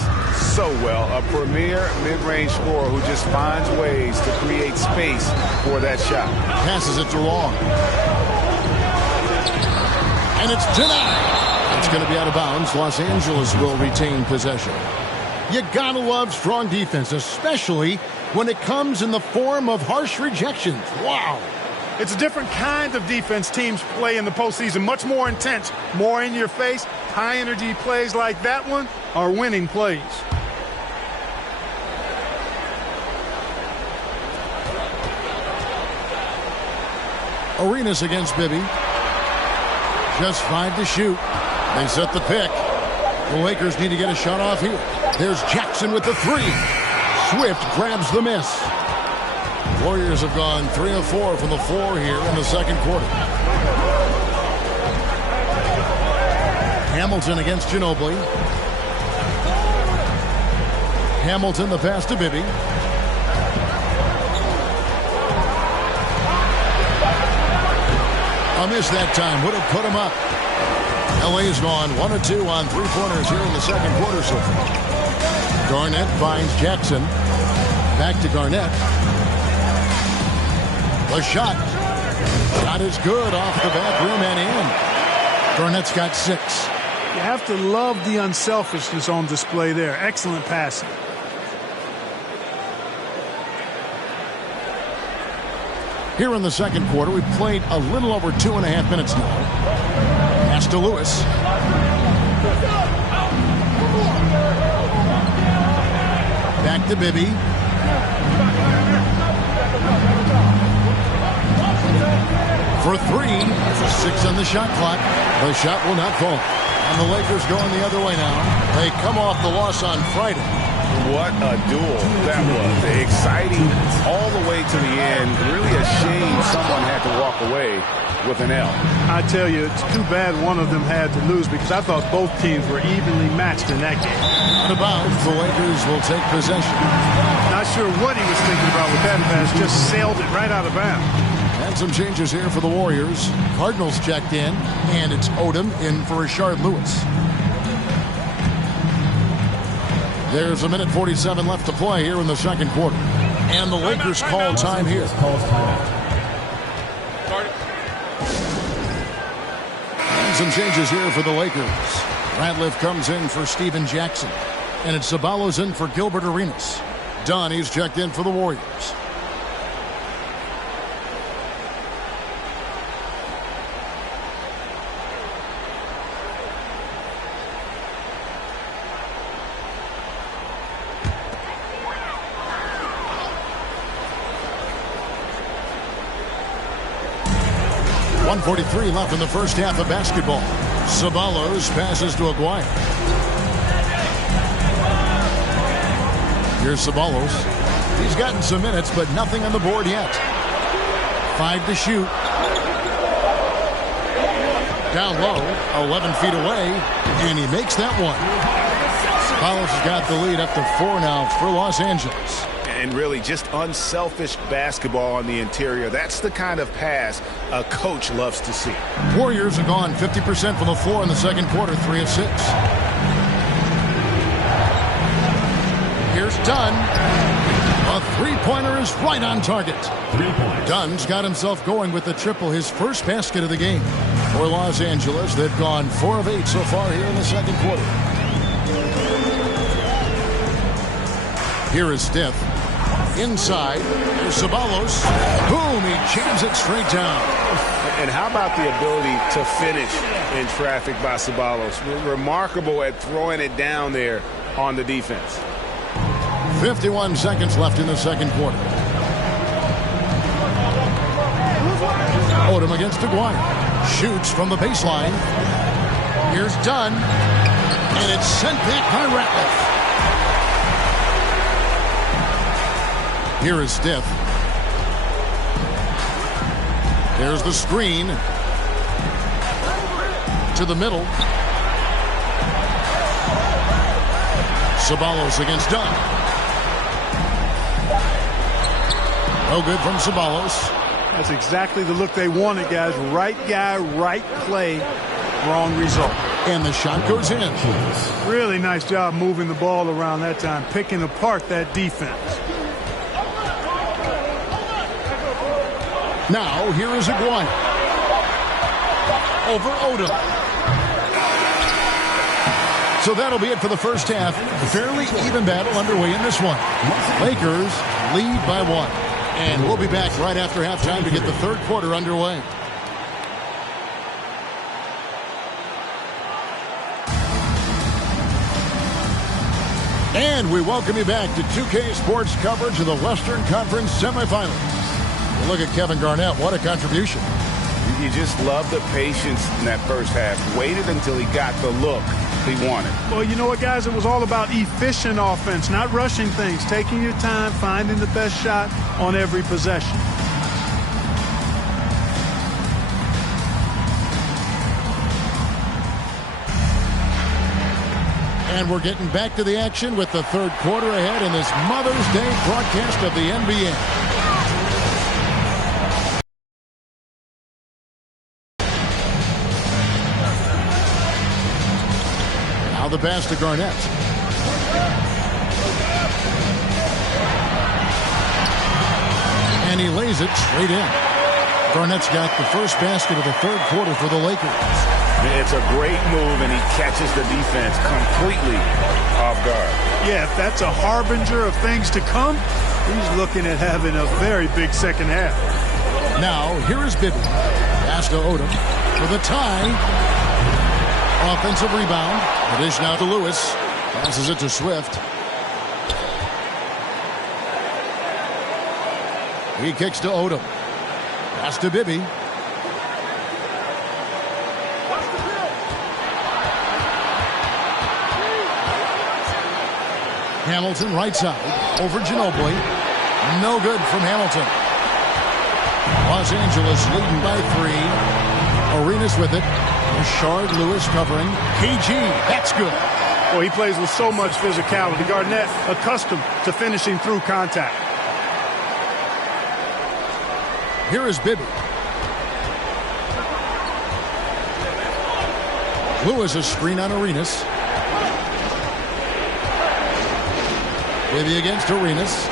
so well. A premier mid-range scorer who just finds ways to create space for that shot. Passes it to Long. And it's denied. It's going to be out of bounds. Los Angeles will retain possession. You gotta love strong defense, especially when it comes in the form of harsh rejections. Wow. It's a different kind of defense teams play in the postseason. Much more intense, more in your face. High energy plays like that one are winning plays. Arenas against Bibby. Just 5 to shoot. They set the pick. The Lakers need to get a shot off here. There's Jackson with the 3. Swift grabs the miss. Warriors have gone 3 of 4 from the floor here in the second quarter. Hamilton against Ginobili. Hamilton the pass to Bibby. A miss that time would have put him up. LA's gone 1 of 2 on 3-pointers here in the second quarter so far. Garnett finds Jackson. Back to Garnett. The shot. Shot is good off the back rim and in. Garnett's got 6. You have to love the unselfishness on display there. Excellent passing. Here in the second quarter, we've played a little over 2.5 minutes now. Pass to Lewis. Back to Bibby. For 3. There's a 6 on the shot clock. The shot will not fall. And the Lakers going the other way now. They come off the loss on Friday. What a duel that was. Exciting all the way to the end. Really a shame someone had to walk away with an L. I tell you, it's too bad one of them had to lose because I thought both teams were evenly matched in that game. Out of bounds, the Lakers will take possession. Not sure what he was thinking about with that pass. Just sailed it right out of bounds. And some changes here for the Warriors. Cardinals checked in, and it's Odom in for Rashard Lewis. There's 1:47 left to play here in the second quarter. And the Lakers call time here. And some changes here for the Lakers. Ratliff comes in for Steven Jackson. And it's Ceballos in for Gilbert Arenas. Dunn, he's checked in for the Warriors. .143 left in the first half of basketball. Ceballos passes to Aguirre. Here's Ceballos. He's gotten some minutes, but nothing on the board yet. 5 to shoot. Down low, 11 feet away, and he makes that one. Sabalos has got the lead up to 4 now for Los Angeles. And really just unselfish basketball on the interior. That's the kind of pass a coach loves to see. Warriors have gone 50% from the floor in the second quarter, 3 of 6. Here's Dunn. A three-pointer is right on target. 3 points. Dunn's got himself going with the triple, his first basket of the game. For Los Angeles, they've gone 4 of 8 so far here in the second quarter. Here is Stith. Inside, there's Sabalos. Boom, he jams it straight down. And how about the ability to finish in traffic by Sabalos? Remarkable at throwing it down there on the defense. 51 seconds left in the second quarter. Odom against Aguirre. Shoots from the baseline. Here's Dunn. And it's sent back by Ratliff. Here is Stith. There's the screen. To the middle. Sabalos against Dunn. No good from Sabalos. That's exactly the look they wanted, guys. Right guy, right play, wrong result. And the shot goes in. Really nice job moving the ball around that time, picking apart that defense. Now, here is Aguirre. Over Odom. So that'll be it for the first half. Fairly even battle underway in this one. Lakers lead by 1. And we'll be back right after halftime to get the third quarter underway. And we welcome you back to 2K Sports coverage of the Western Conference semifinals. Look at Kevin Garnett. What a contribution. You just love the patience in that first half. Waited until he got the look he wanted. Well, you know what, guys? It was all about efficient offense, not rushing things, taking your time, finding the best shot on every possession. And we're getting back to the action with the third quarter ahead in this Mother's Day broadcast of the NBA. The pass to Garnett. And he lays it straight in. Garnett's got the first basket of the third quarter for the Lakers. It's a great move, and he catches the defense completely off guard. Yeah, if that's a harbinger of things to come, he's looking at having a very big second half. Now, here is Bibby. Pass to Odom for the tie. Offensive rebound. The dish now to Lewis. Passes it to Swift. He kicks to Odom. Pass to Bibby. Hamilton right side. Over Ginobili. No good from Hamilton. Los Angeles leading by 3. Arenas with it. Rashard Lewis covering. KG, that's good. Well, he plays with so much physicality. Garnett accustomed to finishing through contact. Here is Bibby. Lewis a screen on Arenas. Bibby against Arenas.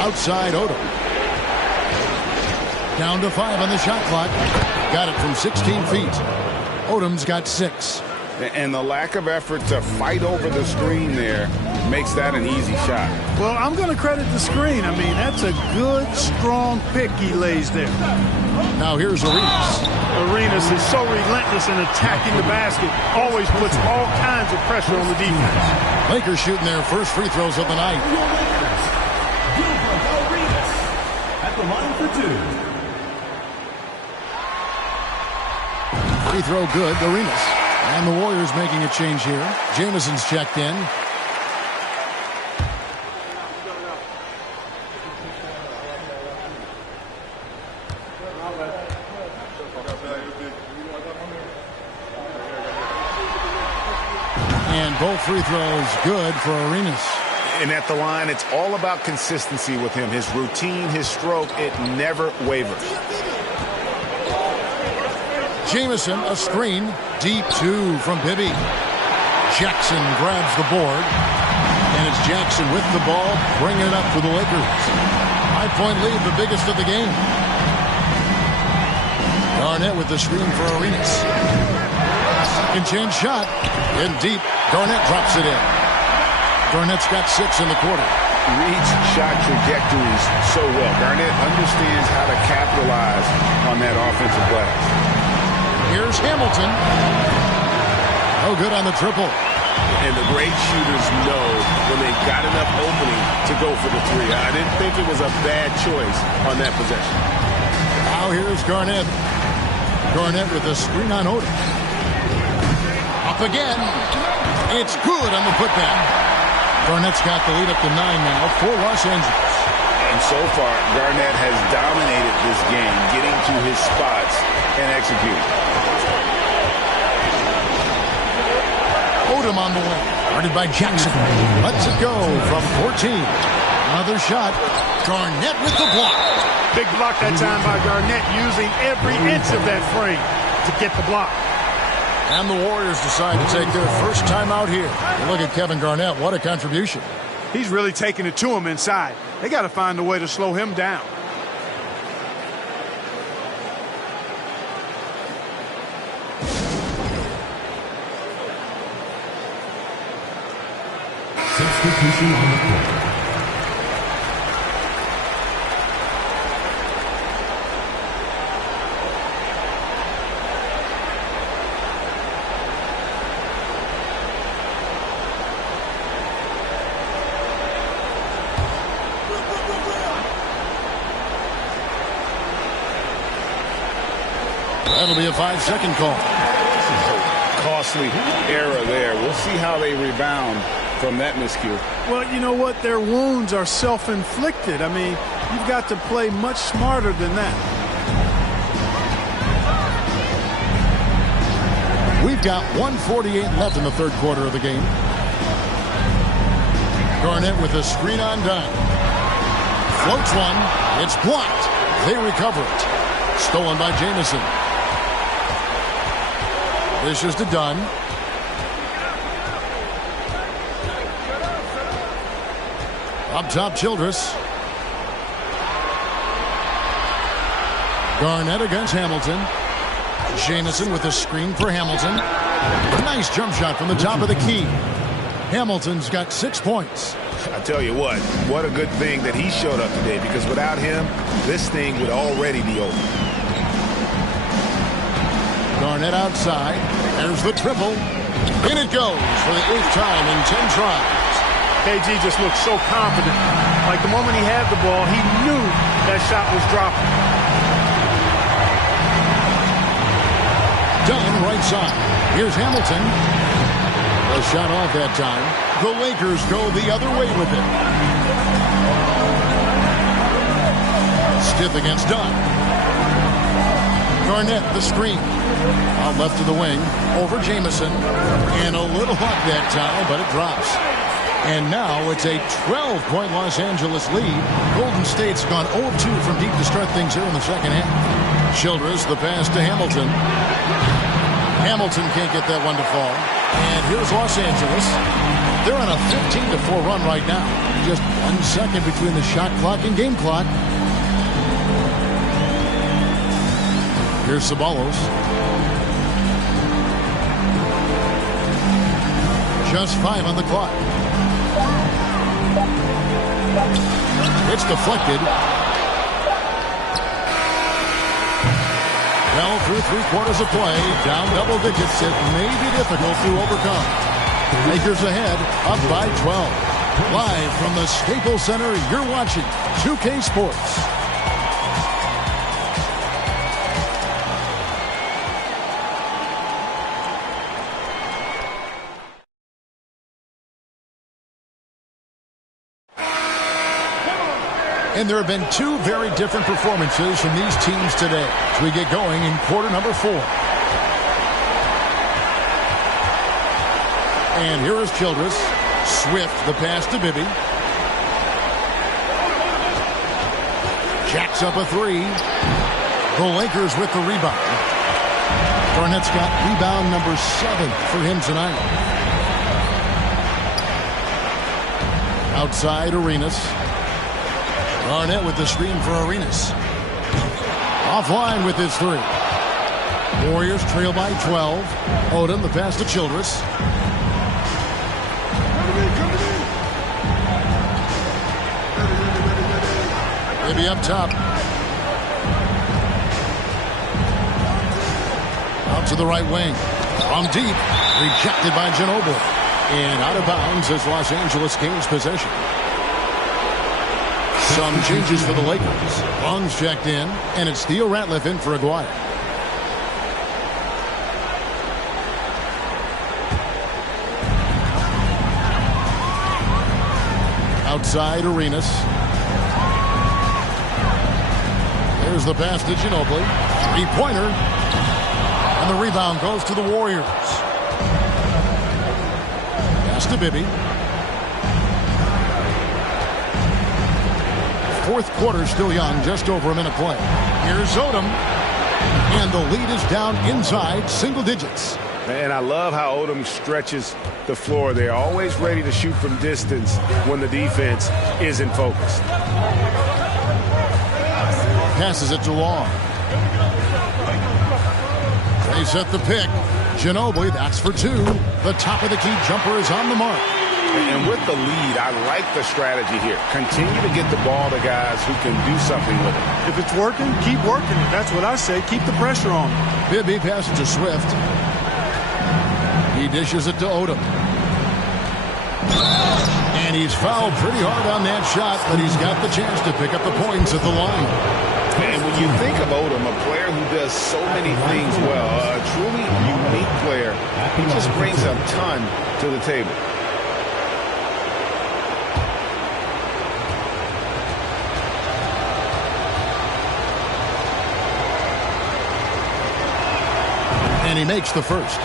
Outside Odom. Down to 5 on the shot clock. Got it from 16 feet. Odom's got 6. And the lack of effort to fight over the screen there makes that an easy shot. Well, I'm going to credit the screen. I mean, that's a good, strong pick he lays there. Now here's Arenas. Arenas is so relentless in attacking the basket. Always puts all kinds of pressure on the defense. Lakers shooting their first free throws of the night. Arenas at the line for 2. Free throw good, Arenas. And the Warriors making a change here. Jamison's checked in. And both free throws good for Arenas. And at the line, it's all about consistency with him. His routine, his stroke, it never wavers. Jamison, a screen. Deep two from Bibby. Jackson grabs the board. And it's Jackson with the ball, bringing it up for the Lakers. 5-point lead, the biggest of the game. Garnett with the screen for Arenas. Second chance shot. In deep. Garnett drops it in. Garnett's got 6 in the quarter. Reads shot trajectories so well. Garnett understands how to capitalize on that offensive glass. Here's Hamilton. Oh, good on the triple. And the great shooters know when they've got enough opening to go for the three. I didn't think it was a bad choice on that possession. Now here's Garnett. Garnett with a screen on Odom. Up again. It's good on the putback. Garnett's got the lead up to 9 now for Los Angeles. And so far, Garnett has dominated this game, getting to his spots and executing. Odom on the wing. Guarded by Jackson. Lets it go from 14. Another shot. Garnett with the block. Big block that time by Garnett, using every inch of that frame to get the block. And the Warriors decide to take their first time out here. Look at Kevin Garnett. What a contribution. He's really taking it to him inside. They got to find a way to slow him down. Substitution on the court. That'll be a 5-second call. Costly error there. We'll see how they rebound from that miscue. Well, you know what? Their wounds are self-inflicted. I mean, you've got to play much smarter than that. We've got 1:48 left in the third quarter of the game. Garnett with a screen on dime. Floats one. It's blocked. They recover it. Stolen by Jamison. This is to Dunn. Up top, Childress. Garnett against Hamilton. Jamison with a screen for Hamilton. Nice jump shot from the top of the key. Hamilton's got 6 points. I tell you what a good thing that he showed up today, because without him, this thing would already be over. Garnett outside. There's the triple. In it goes for the 8th time in 10 tries. KG just looked so confident. Like the moment he had the ball, he knew that shot was dropping. Dunn right side. Here's Hamilton. A shot off that time. The Lakers go the other way with it. Stiff against Dunn. Garnett, the screen. Out left to the wing. Over Jamison. And a little hot that time, but it drops. And now it's a 12-point Los Angeles lead. Golden State's gone 0-2 from deep to start things here in the second half. Childress, the pass to Hamilton. Hamilton can't get that one to fall. And here's Los Angeles. They're on a 15-4 run right now. Just 1 second between the shot clock and game clock. Here's Ceballos. Just 5 on the clock. It's deflected. Well, through 3 quarters of play, down double digits, it may be difficult to overcome. Lakers ahead, up by 12. Live from the Staples Center, you're watching 2K Sports. And there have been 2 very different performances from these teams today as we get going in quarter number 4. And here is Childress. Swift, the pass to Bibby. Jacks up a three. The Lakers with the rebound. Garnett's got rebound number 7 for him tonight. Outside Arenas. Garnett with the screen for Arenas. Offline with his 3. Warriors trail by 12. Odom, the pass to Childress. Maybe up top. Out to the right wing. From deep. Rejected by Ginobili. And out of bounds as Los Angeles gains possession. Some changes for the Lakers. Long's checked in. And it's Theo Ratliff in for Aguirre. Outside Arenas. There's the pass to Ginobili. 3-pointer. And the rebound goes to the Warriors. Pass to Bibby. Fourth quarter still young. Just over a minute play. Here's Odom. And the lead is down inside single digits. And I love how Odom stretches the floor. They're always ready to shoot from distance when the defense isn't focused. Passes it to Long. They set the pick. Ginobili, that's for 2. The top of the key jumper is on the mark. And with the lead, I like the strategy here. Continue to get the ball to guys who can do something with it. If it's working, keep working. That's what I say. Keep the pressure on. Bibby passes to Swift. He dishes it to Odom. And he's fouled pretty hard on that shot, but he's got the chance to pick up the points at the line. And when you think of Odom, a player who does so many things well, a truly unique player, he just brings a ton to the table. And he makes the first.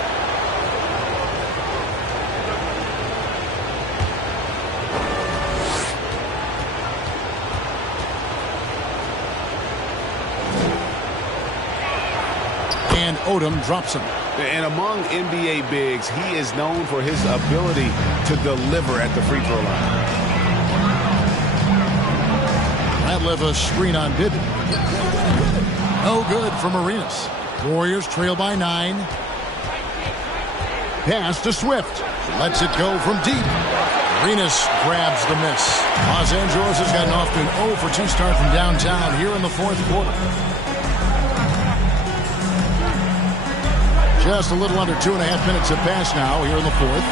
And Odom drops him. And among NBA bigs, he is known for his ability to deliver at the free throw line. Ratliff a screen on Bibby. No good from Arenas. Warriors trail by 9. Pass to Swift. Lets it go from deep. Arenas grabs the miss. Los Angeles has gotten off to an 0 for 2 start from downtown here in the fourth quarter. Just a little under 2.5 minutes have passed now here in the fourth.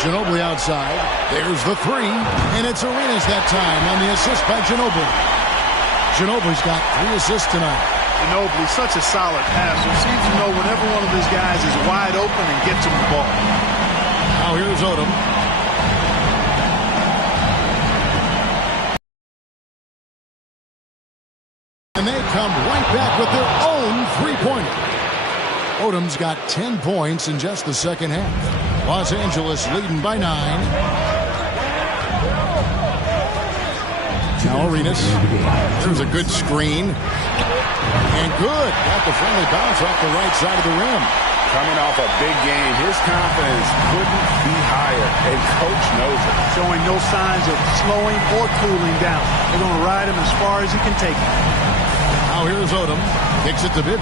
Ginobili outside. There's the 3. And it's Arenas that time on the assist by Ginobili. Ginobili's got 3 assists tonight. Ginobili, such a solid passer. Seems to know whenever one of his guys is wide open and gets him the ball. Now here's Odom. And they come right back with their own 3-pointer. Odom's got 10 points in just the second half. Los Angeles leading by 9. Now Arenas. There's a good screen. And good. Got the friendly bounce off the right side of the rim. Coming off a big game, his confidence couldn't be higher, and Coach knows it. Showing no signs of slowing or cooling down. They're going to ride him as far as he can take him. Now here's Odom. Kicks it to Bibby.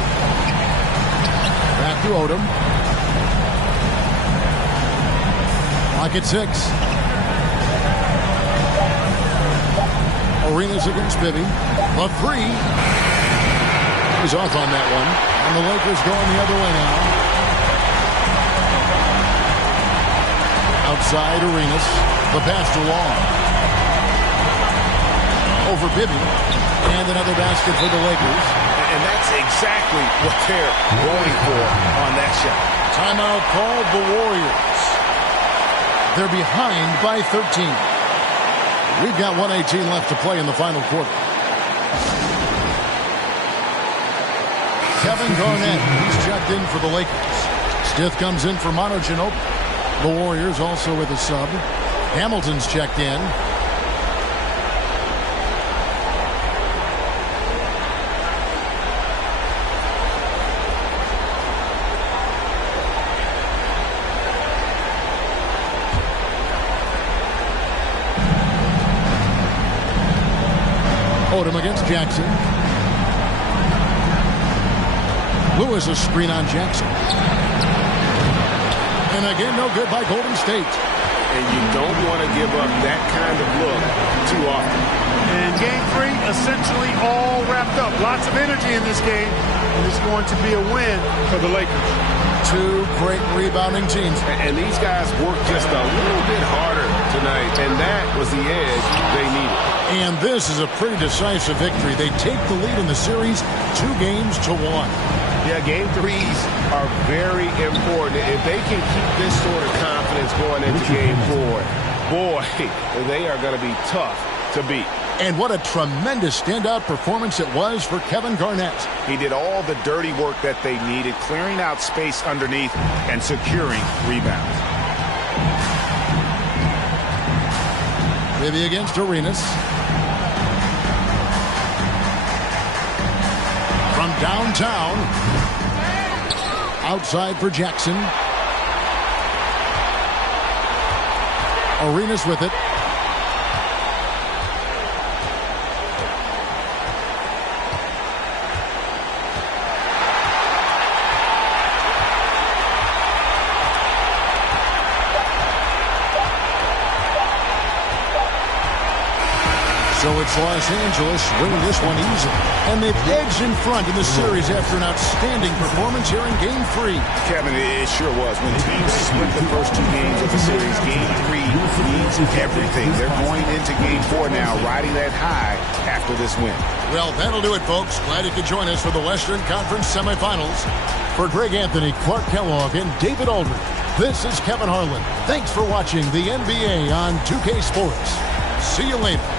Back to Odom. Clock at 6. Arenas against Bibby. A 3. He's off on that one. And the Lakers going the other way now. Outside Arenas. The pass to Long. Over Bibby. And another basket for the Lakers. And that's exactly what they're going for on that shot. Timeout called the Warriors. They're behind by 13. We've got 1:18 left to play in the final quarter. Kevin Garnett, he's checked in for the Lakers. Smith comes in for Manu Ginobili. The Warriors also with a sub. Hamilton's checked in. Odom against Jackson. Lewis a screen on Jackson. And again, no good by Golden State. And you don't want to give up that kind of look too often. And game 3 essentially all wrapped up. Lots of energy in this game. And it's going to be a win for the Lakers. Two great rebounding teams. And these guys worked just a little bit harder tonight. And that was the edge they needed. And this is a pretty decisive victory. They take the lead in the series 2-1. Yeah, game 3s are very important. If they can keep this sort of confidence going into game 4, boy, they are going to be tough to beat. And what a tremendous standout performance it was for Kevin Garnett. He did all the dirty work that they needed, clearing out space underneath and securing rebounds. Bibby against Arenas. From downtown, outside for Jackson. Arenas with it. So it's Los Angeles winning this one easily. And they've edged in front in the series after an outstanding performance here in Game 3. Kevin, it sure was. When teams split the first 2 games of the series, Game 3 means everything. They're going into Game 4 now, riding that high after this win. Well, that'll do it, folks. Glad you could join us for the Western Conference semifinals. For Greg Anthony, Clark Kellogg, and David Aldridge, this is Kevin Harlan. Thanks for watching the NBA on 2K Sports. See you later.